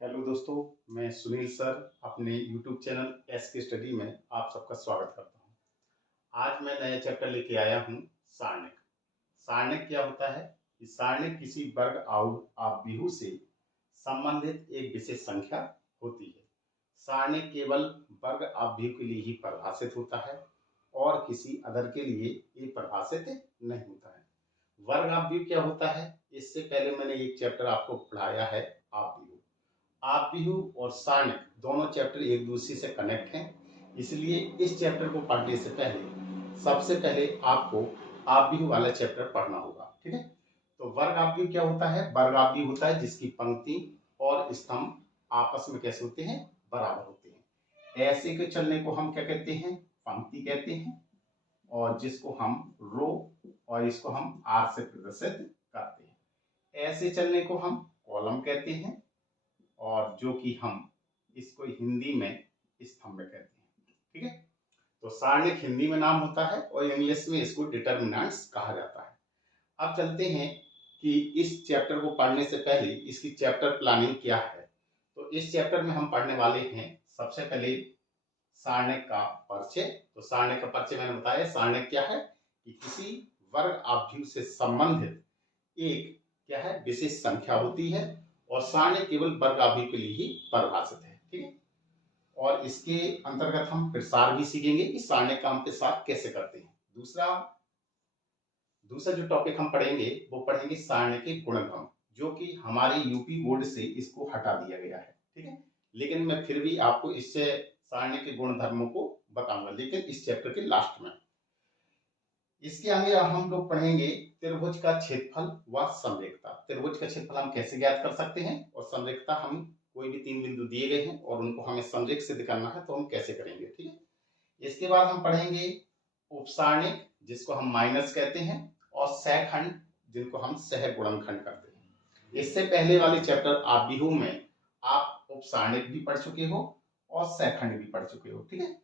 Hello दोस्तों, मैं Sunil sir अपने यूट्यूब चैनल एस के स्टडी में आप सबका स्वागत करता हूं। आज मैं नया चैप्टर लेके आया हूं सारणिक। सारणिक क्या होता है? कि सारणिक किसी वर्ग आव्यूह से संबंधित एक विशेष संख्या होती है। सारणिक केवल वर्ग आव्यूह के लिए ही परिभाषित होता है और किसी अदर के लिए ये परिभाषित नहीं होता है। वर्ग आव्यूह क्या होता है? इससे पहले मैंने एक चैप्टर आपको पढ़ाया है आव्यूह। आव्यूह और सारणिक दोनों चैप्टर एक दूसरे से कनेक्ट हैं, इसलिए इस चैप्टर को पढ़ने से पहले सबसे पहले आपको आव्यूह वाला चैप्टर पढ़ना होगा। ठीक है, तो वर्ग आव्यूह क्या होता है? वर्ग आव्यूह होता है जिसकी पंक्ति और स्तंभ आपस में कैसे होते हैं? बराबर होते हैं। ऐसे के चलने को हम क्या कहते हैं? पंक्ति कहते हैं, और जिसको हम रो और इसको हम आर से प्रदर्शित करते हैं। ऐसे चलने को हम कॉलम कहते हैं, और जो कि हम इसको हिंदी में स्तंभ कहते हैं। ठीक है, तो सारणिक हिंदी में नाम होता है और इंग्लिश में इसको डिटर्मिनेंट्स कहा जाता है। अब चलते हैं कि इस चैप्टर को पढ़ने से पहले इसकी चैप्टर प्लानिंग क्या है। तो इस चैप्टर में हम पढ़ने वाले हैं सबसे पहले सारणिक का परिचय। तो सारणिक का परिचय मैंने बताया, सारणिक क्या है कि किसी वर्ग आव्यूह से संबंधित एक क्या है? विशेष संख्या होती है, और सारणिक केवल वर्ग आव्यूह के लिए ही परिभाषित है। ठीक है, और इसके अंतर्गत हम प्रसार भी सीखेंगे कि सारणिक का हम प्रसार कैसे करते हैं। दूसरा जो टॉपिक हम पढ़ेंगे वो पढ़ेंगे सारणिक के गुणधर्म, जो कि हमारे यूपी बोर्ड से इसको हटा दिया गया है। ठीक है, लेकिन मैं फिर भी आपको इससे सारणिक के गुणधर्मों को बताऊंगा, लेकिन इस चैप्टर के लास्ट में। इसके आगे हम लोग पढ़ेंगे त्रिभुज का क्षेत्रफल व संरेखता। त्रिभुज का क्षेत्रफल हम कैसे ज्ञात कर सकते हैं, और संरेखता हम कोई भी 3 बिंदु दिए गए हैं और उनको हमें संरेख सिद्ध करना है तो हम कैसे करेंगे। ठीक है, इसके बाद हम पढ़ेंगे उपसारणिक, जिसको हम माइनस कहते हैं, और सहखंड, जिनको हम सह गुणनखंड करते हैं। इससे पहले वाले चैप्टर आव्यूह में आप उपसारणिक भी पढ़ चुके हो और सहखंड भी पढ़ चुके हो। ठीक है,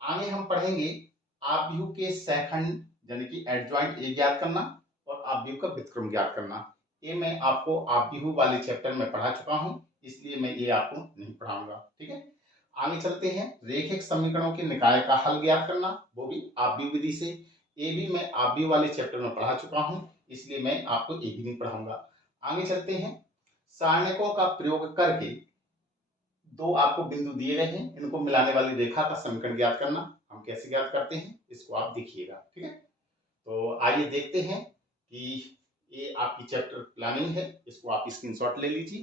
आगे हम पढ़ेंगे आव्यूह के सहखंड यानी कि एडजॉइंट ए ज्ञात करना और आव्यूह का व्युत्क्रम ज्ञात करना। ये मैं आपको आव्यूह वाले चैप्टर में पढ़ा चुका हूं, इसलिए मैं ये आपको नहीं पढ़ाऊंगा। ठीक है, आगे चलते हैं रेखिक समीकरणों के निकाय का हल ज्ञात करना, वो भी आव्यूह विधि से। ये भी मैं आव्यूह वाले चैप्टर में पढ़ा चुका हूं, इसलिए मैं आपको ये भी नहीं पढ़ाऊंगा। आगे चलते हैं सारणिकों का प्रयोग करके, दो आपको बिंदु दिए गए हैं, इनको मिलाने वाली रेखा का समीकरण ज्ञात करना। हम कैसे ज्ञात करते हैं इसको आप देखिएगा। ठीक है, तो आइए देखते हैं कि ये आपकी चैप्टर प्लानिंग है, इसको आप स्क्रीनशॉट ले लीजिए।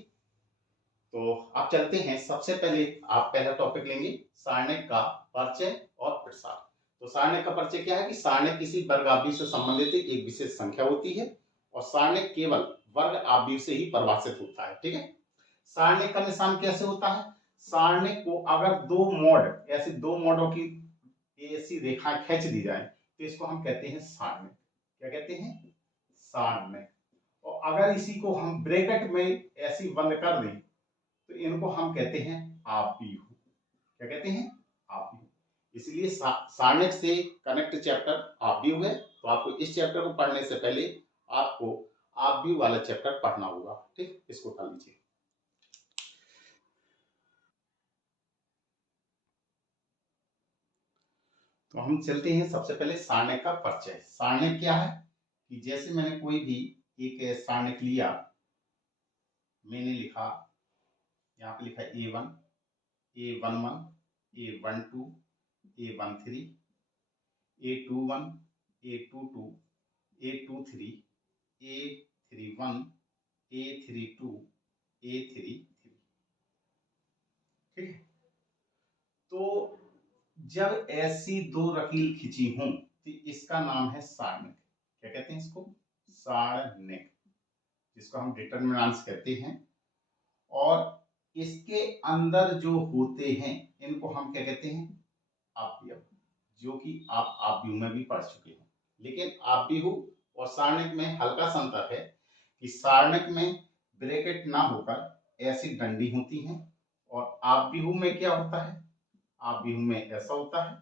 तो अब चलते हैं, सबसे पहले आप पहला टॉपिक लेंगे सारणिक का परिचय और प्रसार। तो सारणिक का परिचय क्या है कि सारणिक किसी वर्ग आव्यूह से संबंधित एक विशेष संख्या होती है, और सारणिक केवल वर्ग आव्यूह से ही परिभाषित होता है। ठीक है, सारणिक का निशान कैसे होता है? सारणिक को अगर ऐसे दो मोडों की ऐसी रेखाएं खींच दी जाए तो इसको हम कहते हैं सारणिक। क्या कहते हैं? सारणिक। और अगर इसी को हम ब्रैकेट में ऐसी बंद कर दें तो इनको हम कहते हैं आव्यूह। क्या कहते हैं? आव्यूह। इसलिए सारणिक से कनेक्ट चैप्टर आव्यूह है, तो आपको इस चैप्टर को पढ़ने से पहले आपको आव्यूह वाला चैप्टर पढ़ना होगा। ठीक, इसको कर लीजिए। तो हम चलते हैं सबसे पहले सारणिक का परिचय। सारणिक क्या है कि जैसे मैंने कोई भी एक सारणिक लिया, मैंने लिखा, यहाँ पे लिखा A1, A11, A12, A13, A21, A22, A23, A31, A32, A33। ठीक है, तो जब ऐसी दो रकील खिंची हों तो इसका नाम है सारणिक। क्या कहते हैं इसको? सारणिक, जिसको हम डिटर्मिनेंट्स कहते हैं। और इसके अंदर जो होते हैं इनको हम क्या कहते हैं? आव्यूह, जो कि आप आव्यूह में भी पढ़ चुके हैं। लेकिन आव्यूह और सारणिक में हल्का सा अंतर है कि सारणिक में ब्रैकेट ना होकर ऐसी डंडी होती हैं, और आव्यूह में क्या होता है? आव्यूह में ऐसा होता है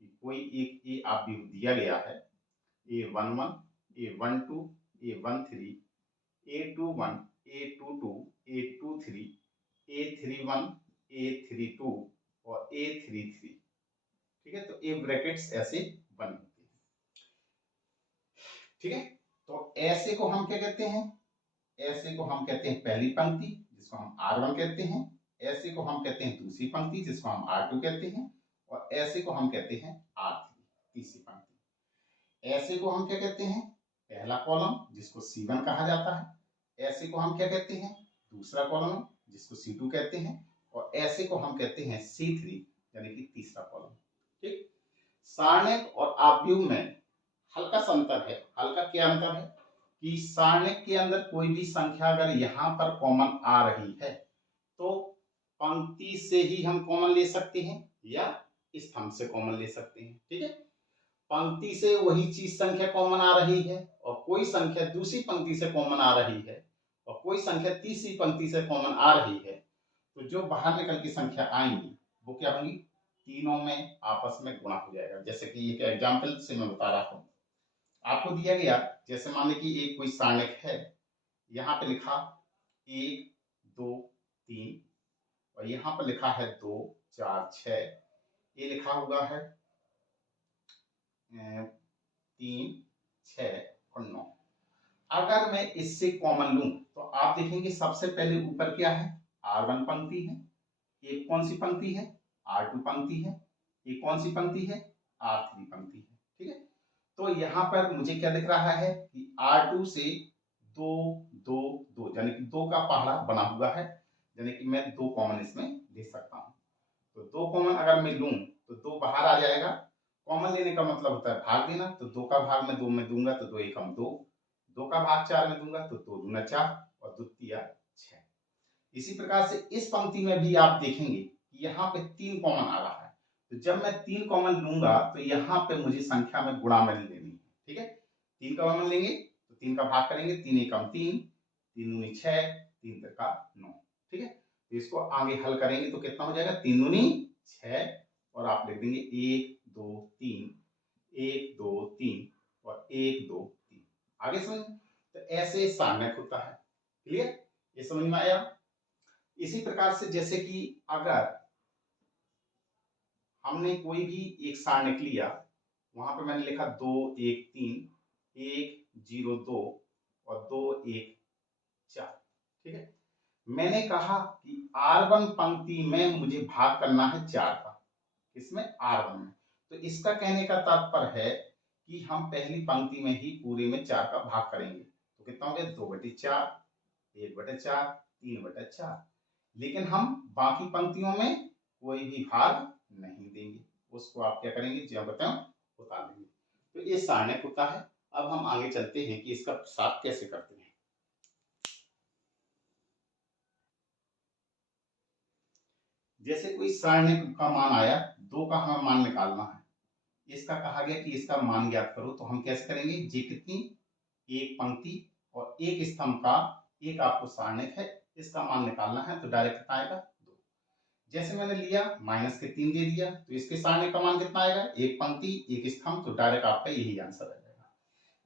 कि कोई एक ए आव्यूह दिया गया है, A11, A12, A13, A21, A22, A23, A31, A32 और A33, ठीक है। तो ये ब्रैकेट्स ऐसे बने होते हैं, ठीक है। तो ऐसे को हम क्या कहते हैं, ऐसे को हम कहते हैं पहली पंक्ति जिसको हम R1 कहते हैं, ऐसे को हम कहते हैं दूसरी पंक्ति जिसको हम R2 कहते हैं, और ऐसे को हम कहते हैं R3 तीसरी पंक्ति। ऐसे को हम क्या कहते हैं, पहला कॉलम जिसको C1 कहा जाता है। ऐसे को हम क्या कहते हैं, दूसरा कॉलम जिसको C2 कहते हैं, और ऐसे को हम कहते हैं C3 यानी कि तीसरा कॉलम, ठीक। सारणिक और आव्यूह में हल्का सा अंतर है। हल्का क्या अंतर है कि सारणिक के अंदर कोई भी संख्या अगर यहाँ पर कॉमन आ रही है तो पंक्ति से ही हम कॉमन ले सकते हैं या स्तंभ से कॉमन ले सकते हैं, ठीक है। पंक्ति से वही चीज संख्या कॉमन आ रही है और कोई संख्या दूसरी पंक्ति से कॉमन आ रही है और कोई संख्या तीसरी पंक्ति से कॉमन आ रही है, तो जो बाहर निकल की संख्या आएंगी वो क्या होंगी, तीनों में आपस में गुणा हो जाएगा। जैसे कि एक एग्जाम्पल से मैं बता रहा हूं, आपको दिया गया, जैसे मान लीजिए कि एक कोई सारणिक है, यहाँ पे लिखा 1 2 3 और यहाँ पर लिखा है 2 4 6, ये लिखा हुआ है 3 6 और 9। अगर मैं इससे कॉमन लूं तो आप देखेंगे सबसे पहले ऊपर क्या है, R1 पंक्ति है, एक कौन सी पंक्ति है, R2 पंक्ति है, एक कौन सी पंक्ति है, R3 पंक्ति है, ठीक है। तो यहाँ पर मुझे क्या दिख रहा है कि R2 से 2 2 2 यानी कि 2 का पहाड़ा बना हुआ है, यानी कि मैं 2 कॉमन इसमें ले सकता हूँ। तो 2 कॉमन अगर मैं लूं तो 2 बाहर आ जाएगा। कॉमन लेने का मतलब होता है भाग देना, तो 2 का भाग मैं 2 में दूंगा तो 2 एकम 2, 2 का भाग 4 में दूंगा तो 2 दूना 4 और 2 तिया 6। इसी प्रकार से इस पंक्ति में भी आप देखेंगे कि यहाँ पे 3 कॉमन आ रहा है, तो जब मैं 3 कॉमन लूंगा तो यहाँ पे मुझे संख्या में गुणामल लेनी है, ठीक है। 3 कॉमन लेंगे तो 3 का भाग करेंगे, 3 एकम 3, 3 दूनी 6, 3 तिया 9, ठीक है। तो इसको आगे हल करेंगे तो कितना हो जाएगा, 3 दूनी 6 और आप लिख देंगे 1 2 3, 1 2 3 और 1 2 3। आगे समझ, तो ऐसे सारणिक होता है। क्लियर, ये समझ में आया। इसी प्रकार से जैसे कि अगर हमने कोई भी एक सारणिक लिया, वहां पे मैंने लिखा 2 1 3, 1 0 2 और 2 1 4, ठीक है। मैंने कहा कि R1 पंक्ति में मुझे भाग करना है 4 का, इसमें R1 में, तो इसका कहने का तात्पर्य है कि हम पहली पंक्ति में ही पूरे में 4 का भाग करेंगे, तो कितना हो गया 2/4, 1/4, 3/4, लेकिन हम बाकी पंक्तियों में कोई भी भाग नहीं देंगे, उसको आप क्या करेंगे, जो बताऊं उतार देंगे। तो ये सारणिक होता है। अब हम आगे चलते हैं कि इसका साथ कैसे करते हैं। जैसे कोई सारणिक का मान आया, 2 का हमें मान निकालना है, इसका कहा गया कि इसका मान ज्ञात करो, तो हम कैसे करेंगे, जी कितनी, एक पंक्ति और एक स्तंभ का एक आपको सारणिक है, इसका मान निकालना है, तो डायरेक्ट कितना आएगा 2। जैसे मैंने लिया -3 दे दिया, तो इसके सारणिक का मान कितना आएगा, एक पंक्ति एक स्तंभ, तो डायरेक्ट आपका यही आंसर आ जाएगा।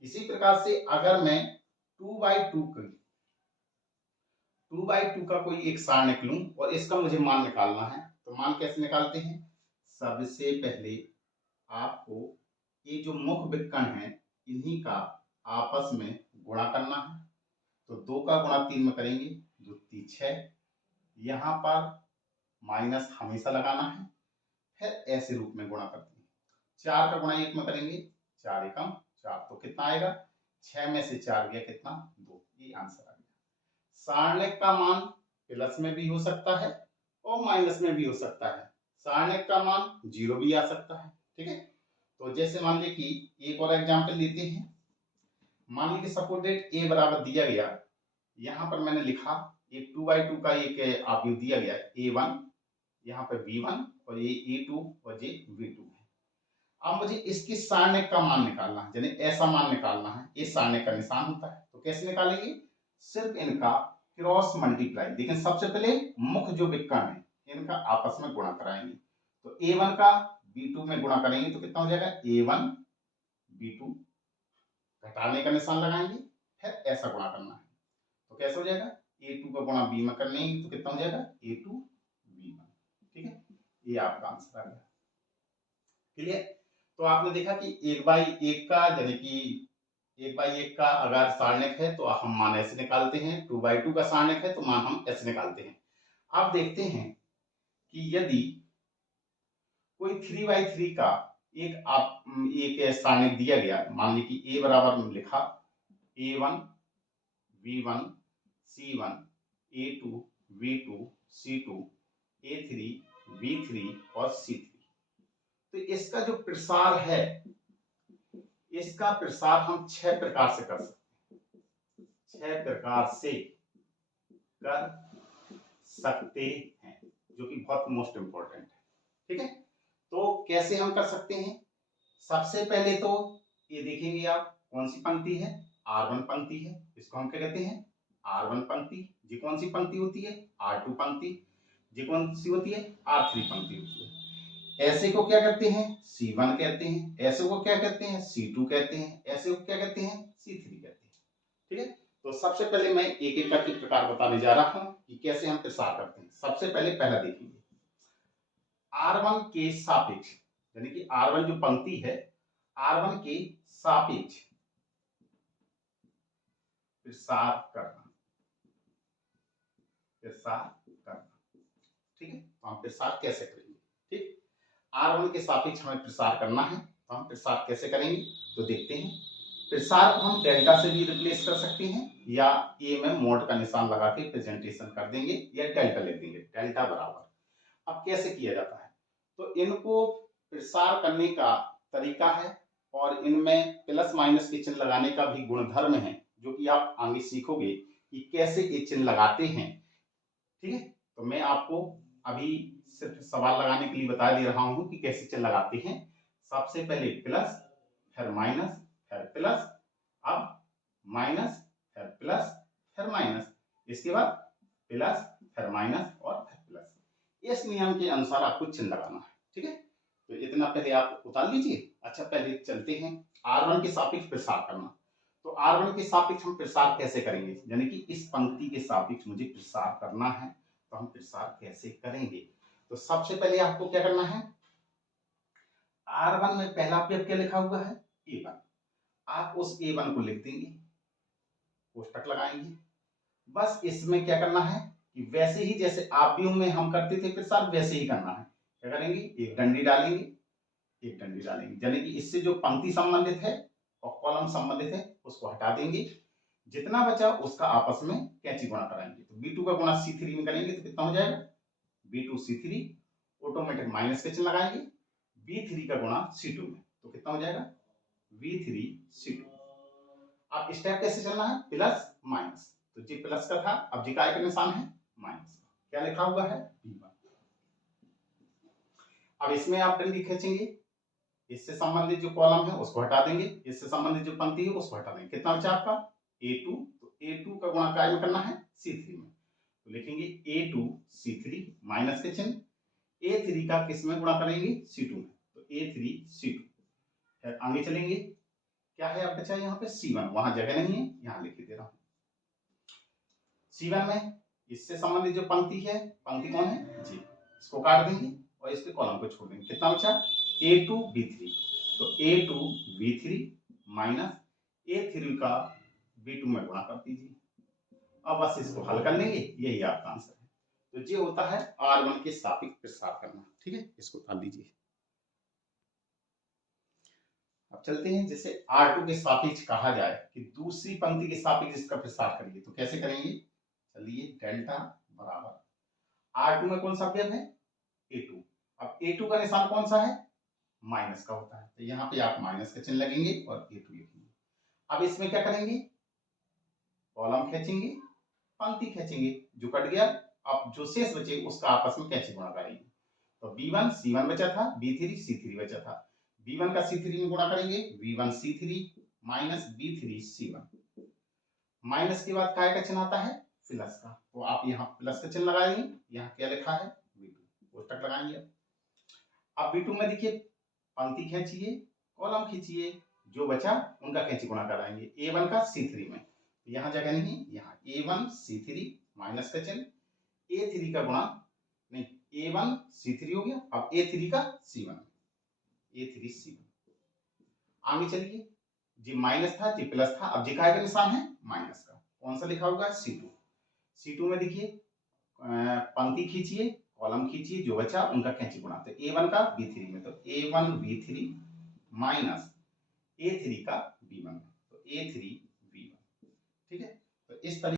इसी प्रकार से अगर मैं 2/2 का कोई एक सारणिक लूं और इसका मुझे मान निकालना है, तो मान कैसे निकालते हैं, सबसे पहले आपको ये जो मुख्य विकर्ण है इन्हीं का आपस में गुणा करना है, तो 2 का गुणा 3 में करेंगे, 2 3 6, यहाँ पर माइनस हमेशा लगाना है, फिर ऐसे रूप में गुणा करते हैं। 4 का गुणा 1 में करेंगे, 4 एकम 4, तो कितना आएगा, 6 में से 4 गया कितना 2, ये आंसर आ गया। सारणिक का मान प्लस में भी हो सकता है और माइनस में भी हो सकता है, सारणिक का मान 0 भी आ सकता है, ठीक है। तो जैसे मान लीजिए कि एक और एग्जांपल लेते हैं, मान लीजिए सपोज दैट a बराबर दिया गया, यहाँ पर मैंने लिखा एक 2/2 का एक आव्यूह दिया गया a1, यहाँ पे b1 और ये a2 और ये v2 है। अब मुझे इसकी सारणिक का मान निकालना है, यानी ऐसा मान निकालना है, इस सारणिक का निशान होता है, तो कैसे निकालेंगे, सिर्फ इनका क्रॉस मल्टीप्लाई, लेकिन सबसे पहले मुख्य जो विकर्ण है इनका आपस में गुणा कराएंगे, तो a1 का b2 में गुणा करेंगे तो कितना हो जाएगा, a1 b2, घटाने का निशान लगाएंगे, फिर ऐसा गुणा करना है, तो कैसे हो जाएगा A2 का गुणा B में कर लेंगे तो कितना हो जाएगा A2 B1। ठीक है, ये आपका आंसर आ गया। क्लियर? तो आपने देखा कि 1/1 का यानी कि 1/1 का अगर सारणिक है तो हम मान ऐसे निकालते हैं, 2/2 का सारणिक है तो मान हम ऐसे निकालते हैं। आप देखते हैं कि यदि कोई 3/3 का एक सारणिक दिया गया, मान ली कि A बराबर लिखा A1 V1 C1 A2 V2 C2 A3 V3 और C3, तो इसका जो प्रसार है, इसका प्रसार हम 6 प्रकार से कर सकते हैं, 6 प्रकार से कर सकते हैं, जो कि बहुत मोस्ट इंपॉर्टेंट है। ठीक है, तो कैसे हम कर सकते हैं? सबसे पहले तो ये देखेंगे आप कौन सी पंक्ति है, R1 पंक्ति है, इसको हम क्या कहते हैं R1 पंक्ति। ये कौन सी पंक्ति होती है R2 पंक्ति। ये कौन सी होती है R3 पंक्ति होती है। ऐसे को क्या कहते हैं C1 कहते हैं, ऐसे को क्या कहते हैं C2 कहते हैं, ऐसे को क्या कहते हैं C3 कहते हैं। ठीक है, तो सबसे पहले मैं एक एक करके प्रकार बताने जा रहा हूं कि कैसे हम प्रसार करते हैं। सबसे पहले पहला देखेंगे R1 के सापेक्ष, यानी कि R1 जो पंक्ति है R1 के सापेक्ष प्रसार करना, ठीक है। तो हम प्रसार कैसे करेंगे, ठीक, R1 के सापेक्ष हमें प्रसार करना है, तो हम प्रसार कैसे करेंगे तो देखते हैं। प्रसार को हम डेल्टा से भी रिप्लेस कर सकते हैं या ए में मोड का निशान लगा के प्रेजेंटेशन कर देंगे या डेल्टा लिख देंगे, डेल्टा बराबर। अब कैसे किया जाता है, तो इनको प्रसार करने का तरीका है और इनमें प्लस माइनस के चिन्ह लगाने का भी गुणधर्म है, जो कि आप आगे सीखोगे कि कैसे ये चिन्ह लगाते हैं। ठीक है, तो मैं आपको अभी सिर्फ सवाल लगाने के लिए बता दे रहा हूं कि कैसे चिन्ह लगाते हैं। सबसे पहले प्लस, फिर माइनस, फिर प्लस, अब माइनस, फिर प्लस, फिर माइनस, इसके बाद प्लस, फिर माइनस और फिर प्लस। इस नियम के अनुसार आपको चिन्ह लगाना है। ठीक है, तो इतना पहले आप उतार लीजिए। अच्छा, पहले चलते हैं R1 के सापेक्ष प्रसार करना। तो R1 के सापेक्ष हम प्रसार कैसे करेंगे, यानी कि इस पंक्ति के सापेक्ष मुझे प्रसार करना है, तो हम प्रसार कैसे करेंगे। तो सबसे पहले आपको क्या करना है, R1 में पहला अवयव क्या लिखा हुआ है A1, आप उस A1 को लिख देंगे, कोष्टक लगाएंगे। बस इसमें क्या करना है कि वैसे ही जैसे आव्यूह में हम करते थे प्रसार, वैसे ही करना है। क्या करेंगे, एक डंडी डालेंगे, एक डंडी डालेंगे, यानी कि इससे जो पंक्ति संबंधित है और कॉलम संबंधित है उसको हटा देंगे। जितना बचा उसका आपस में कैंची गुणा कराएंगे। तो B2 का गुणा C3 में करेंगे तो कितना हो जाएगा B2 C3, ऑटोमेटिक माइनस के चिन्ह लगाएंगे। B3 का गुणा C2 में तो कितना हो जाएगा B3 C2। अब स्टेप कैसे चलना है, प्लस माइनस, तो जी प्लस का था, अब जी का निशान है माइनस, क्या लिखा हुआ है B1। अब इसमें आप डंडी खींचेंगे, इससे संबंधित जो कॉलम है उसको हटा देंगे, इससे संबंधित जो पंक्ति है उसको हटा देंगे। कितना बचा आपका A2, तो A2 का गुणा काय में करना है C3 में, तो लिखेंगे A2 C3 माइनस के चिन्ह, A3 का किस में गुणा करेंगे C2 में, तो A3 C2। फिर आगे चलेंगे, क्या है आप बचा यहाँ पे C1, वहां जगह नहीं है यहाँ लिख दे रहा हूं। C1 में इससे संबंधित जो पंक्ति है, पंक्ति कौन है जी, इसको काट देंगे और इसके कॉलम को छोड़ देंगे। कितना बचा A2 B3, तो A2 B3 माइनस A3 का B2 में गुणा कर दीजिए। अब बस इसको हल कर लेंगे, यही आपका आंसर है। तो ये होता है R1 के सापेक्ष प्रसार करना। ठीक है, इसको उतार लीजिए। अब चलते हैं, जैसे R2 के सापेक्ष कहा जाए कि दूसरी पंक्ति के सापेक्ष इसका प्रसार करिए, तो कैसे करेंगे। चलिए, डेल्टा बराबर R2 में कौन सा अवयव है A2, अब A2 का निशान कौन सा है माइनस का होता है, तो यहाँ पे आप माइनस का चिन्ह लगेंगे और A2 लिखेंगे। अब इसमें क्या करेंगे, कॉलम खींचेंगे, पंक्ति खींचेंगे, जो कट गया अब जो शेष बचे उसका आपस में कैसे गुणा करेंगे। तो B1 C1 बचा था, B3 C3 बचा था, B1 का C3 में गुणा करेंगे V1 C3 minus B3 C1। Minus के बाद काय का चिन्ह आता है प्लस का, तो आप यहाँ प्लस का चिन्ह लगाएंगे, यहाँ क्या लिखा है B2, कोष्टक लगाएंगे। अब B2 में देखिए पंक्ति खींचिए, कॉलम खींचिए, जो बचा उनका कैंची गुणा कराएंगे A1 का C3 में, तो यहाँ जगह नहीं, यहाँ A1 C3 माइनस का चिन्ह, A3 का गुणा नहीं, A1 C3 हो गया, अब A3 का C1, A3 C1। आगे चलिए, जी माइनस था जी प्लस था, अब जी का निशान है माइनस का, कौन सा लिखा होगा C2। C2 में देखिए पंक्ति खींचिए, कॉलम खींचिए, जो बचा उनका कैंची गुणा, तो A1 का B3 में, तो A1 B3 माइनस A3 का B1, तो A3 B1, ठीक है। तो इस तरीके